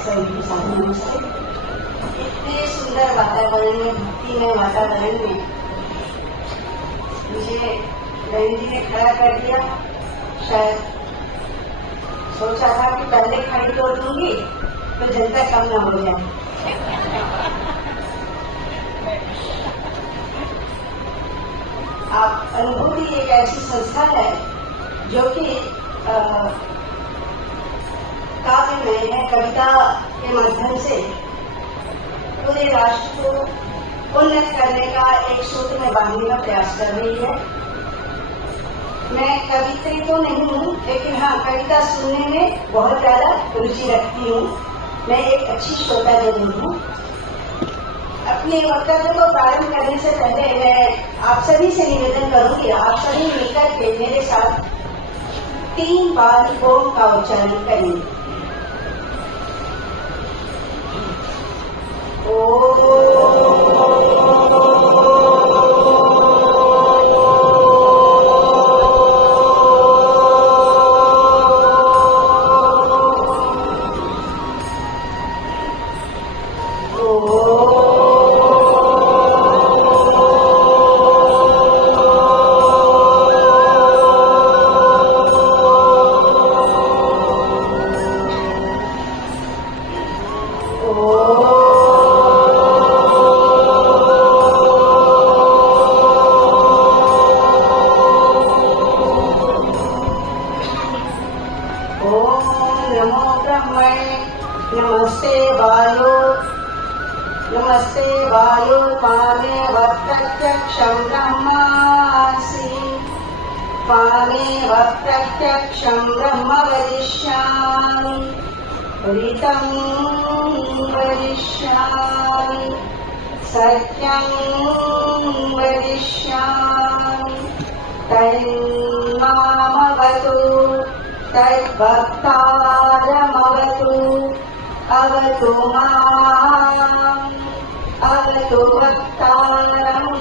सभी साधु नमस्ते। इतने सुंदर वातावरण में, भक्तिमय वातावरण में मुझे बहन जी ने खड़ा कर दिया। शायद सोचा था कि पहले खड़ी तोड़ दूंगी तो जनता कम न हो जाए। आप अनुभूति एक ऐसी संस्था है जो कि काव्य में है, कविता के माध्यम से पूरे राष्ट्र को उन्नत करने का एक सूत्र में बांधने का प्रयास कर रही है। मैं कवित्री तो नहीं हूँ, लेकिन हाँ, कविता सुनने में बहुत ज्यादा रुचि रखती हूँ। मैं एक अच्छी श्रोता जरूर हूँ। अपने वक्तव्य को प्रारंभ करने से पहले मैं आप सभी से निवेदन करूंगी, आप सभी मिलकर के मेरे साथ 3 बार ओम का उच्चारण करेंगे। नमस्ते वायो पामेव प्रत्यक्षं ब्रह्मासि, पामेव प्रत्यक्षं ब्रह्म वदिष्यामि, ऋतं वदिष्यामि, सत्यं वदिष्यामि, तन्मामवतु तद्भक्तारमवतु, अवतु माम्, अवतु भक्तारम्।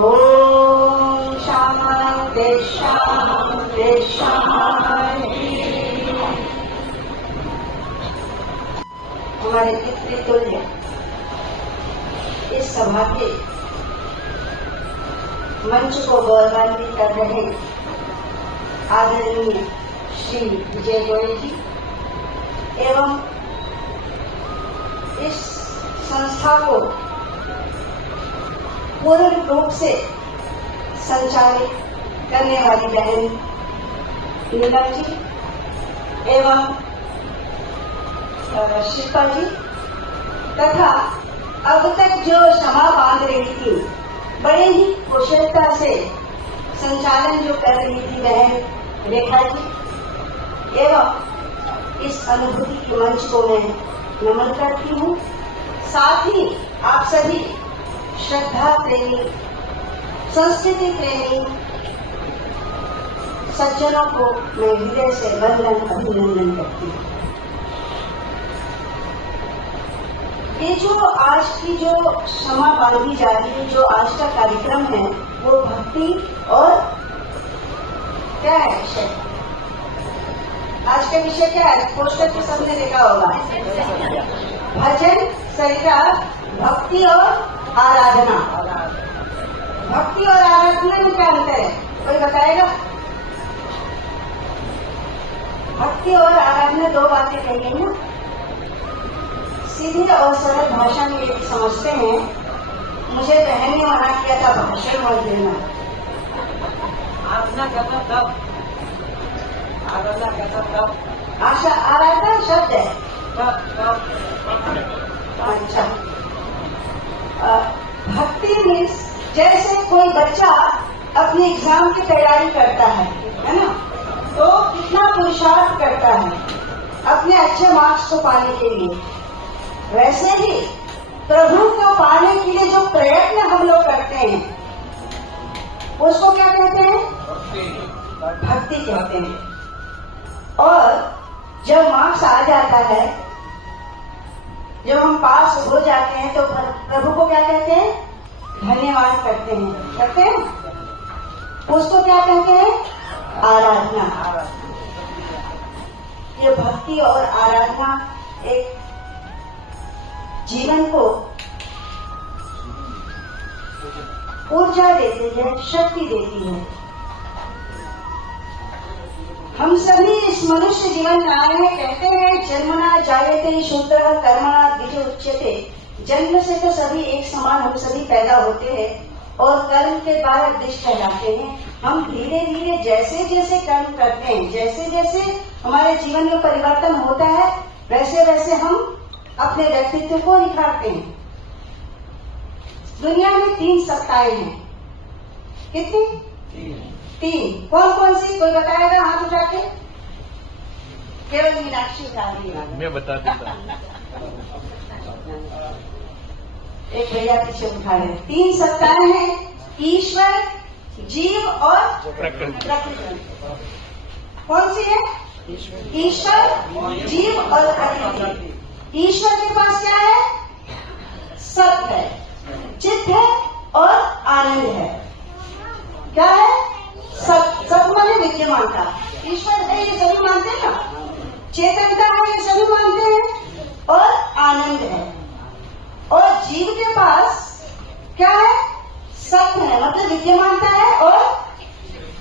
ओम शांति शांति शांति। हमारे पितृतुल्य इस सभा के मंच को गौरवान्वित कर रहे आदरणीय श्री विजय गोयल जी एवं इस संस्था को पूर्ण रूप से संचालित करने वाली बहन नीलम जी एवं शिल्पा जी तथा अब तक जो सभा बांध रही थी, बड़े ही कुशलता से संचालन जो कर रही थी बहन रेखा जी एवं इस अनुभूति के मंच को मैं नमन करती हूँ। साथ ही आप सभी श्रद्धा प्रेमी, संस्कृति प्रेमी सज्जनों को मैं हृदय से वंदन अभिनंदन करती हूँ। ये जो आज की जो क्षमा बांधी जा रही है, जो आज का कार्यक्रम है, वो भक्ति और क्या है विषय? आज का विषय क्या है? पोस्टर पे सबने देखा होगा, भजन, सरिता, भक्ति और आराधना। भक्ति और आराधना में क्या अंतर है, कोई बताएगा? भक्ति और आराधना 2 बातें कही है ना। सीधी और सरल भाषा में यदि समझते हैं, मुझे बहन ने मना किया था भाषण मत देना। आराधना करना कब? आराधना करना कब? आराधना शब्द है। अच्छा, भक्ति मीन्स जैसे कोई बच्चा अपने एग्जाम की तैयारी करता है ना, तो कितना पुरुषार्थ करता है अपने अच्छे मार्क्स को पाने के लिए, वैसे ही प्रभु को पाने के लिए जो प्रयत्न हम लोग करते हैं उसको क्या कहते हैं? भक्ति कहते हैं। और जब मार्क्स आ जाता है, जब हम पास हो जाते हैं, तो प्रभु को क्या कहते हैं? धन्यवाद करते हैं। उसको क्या कहते हैं? आराधना। ये भक्ति और आराधना एक जीवन को ऊर्जा देती है, शक्ति देती है। हम सभी इस मनुष्य जीवन में आए हैं। कहते हैं जन्मना जायते शूद्रः कर्मणा द्विज उच्यते। जन्म से तो सभी एक समान हम सभी पैदा होते हैं और कर्म के द्वारा द्विज कहलाते हैं। हम धीरे धीरे जैसे जैसे कर्म करते हैं, जैसे जैसे हमारे जीवन में परिवर्तन होता है, वैसे वैसे हम अपने व्यक्तित्व को निखारते हैं। दुनिया में 3 सत्ताएं हैं। कितनी? 3। कौन कौन सी? कोई बताएगा हाथ उठा के? केवल मीनाक्षी उठा रही है। मैं बता देता हूँ। एक भैया पीछे उठा रहे। 3 सत्ताएं हैं, ईश्वर, जीव और प्रकृति। कौन सी है? ईश्वर, जीव और प्रकृति। ईश्वर के पास क्या है? सत है, चित्त है और आनंद है। क्या है? सत। सत माने विद्यमानता। ईश्वर है ये सभी मानते हैं ना, चेतनता है ये सभी मानते हैं, और आनंद है। और जीव के पास क्या है? सत्य है, मतलब विद्यमानता है और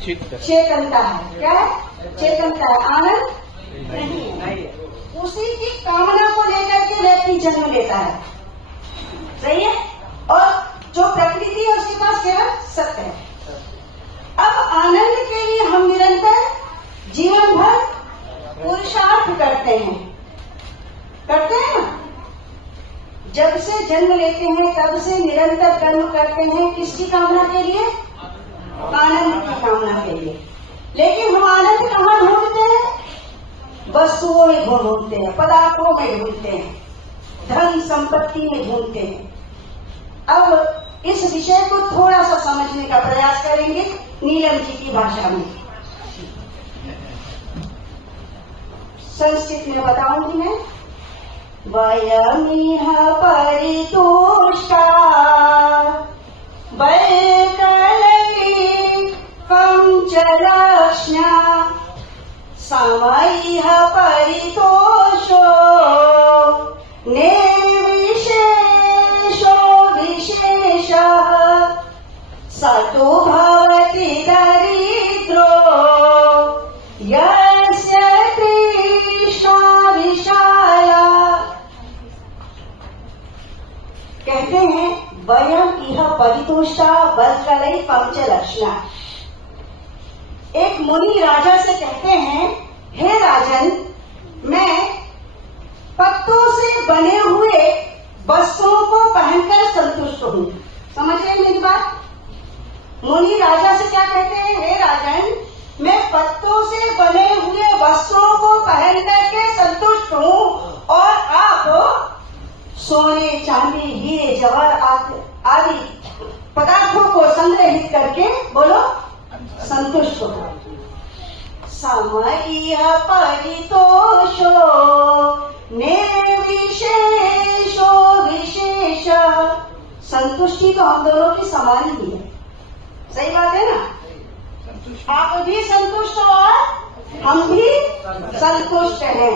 चेतनता है। क्या है? चेतनता है, आनंद नहीं है। उसी की कामना को लेकर के व्यक्ति जन्म लेता है, सही है। और जो प्रकृति है उसके पास केवल सत्य है। अब आनंद के लिए हम निरंतर जीवन भर पुरुषार्थ करते हैं ना। जब से जन्म लेते हैं तब से निरंतर कर्म करते हैं। किसकी कामना के लिए? आनंद की कामना के लिए। लेकिन हम आनंद कहाँ ढूंढते हैं? वस्तुओं में ढूंढते हैं, पदार्थों में ढूंढते हैं, धन संपत्ति में ढूंढते हैं। अब इस विषय को थोड़ा सा समझने का प्रयास करेंगे नीलम जी की भाषा में। संस्कृत में बताऊंगी मैं। वयमिह परितुष्टा वैकलये पंचलक्ष्म्या समयिह परितोषो निर्विशेषो विशेषः सतो भवति दरिद्रो यस्य तृष्णा विशाला। कहते हैं वयम इह परितुष्टा वल्कलई पंचलक्ष्म्या। एक मुनि राजा से कहते हैं, हे राजन, मैं पत्तों से बने हुए वस्त्रों को पहनकर संतुष्ट हूँ। समझ रहे मेरी बात? मुनि राजा से क्या कहते हैं? हे राजन, मैं पत्तों से बने हुए वस्त्रों को पहन करके संतुष्ट हूँ और आप सोने, चांदी, हीरे, जवाहर आदि पदार्थों को संग्रहित करके बोलो संतुष्ट हो। समयिह परितोषो निर्विशेषो विशेष। संतुष्टि तो हम दोनों की समान ही है, सही बात है ना? आप भी संतुष्ट हो और हम भी संतुष्ट हैं।